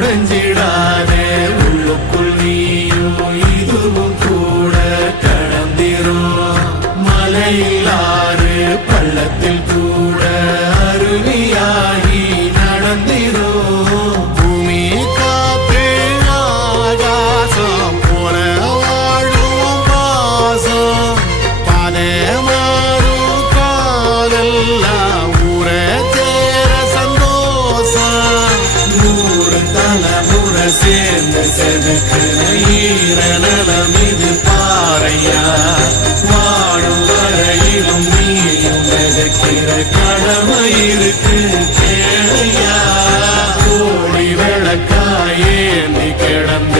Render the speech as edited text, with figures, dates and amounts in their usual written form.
உடைஞ்சிடாதே உள்ளுக்குள் நீயும் இதுவும் கூட கடந்திரும் மலையிலாறு பள்ளத்தில் கூட அருவியாகி நடந்திரும் பூமி காத்து ஆகாசம் போல வாழும் பாசம் பாதை மாறும் காலெல்லாம் ஊரை சேர சந்தோஷம் நூறு தலைமுறை சேர்ந்து செதுக்கிற ஈர நலம் இது பாறையா வாழும் வரையிலும் நீயும் விதைக்கிற கடமை இருக்கு கேளையா கோடி விளக்காயேந்தி கிடந்த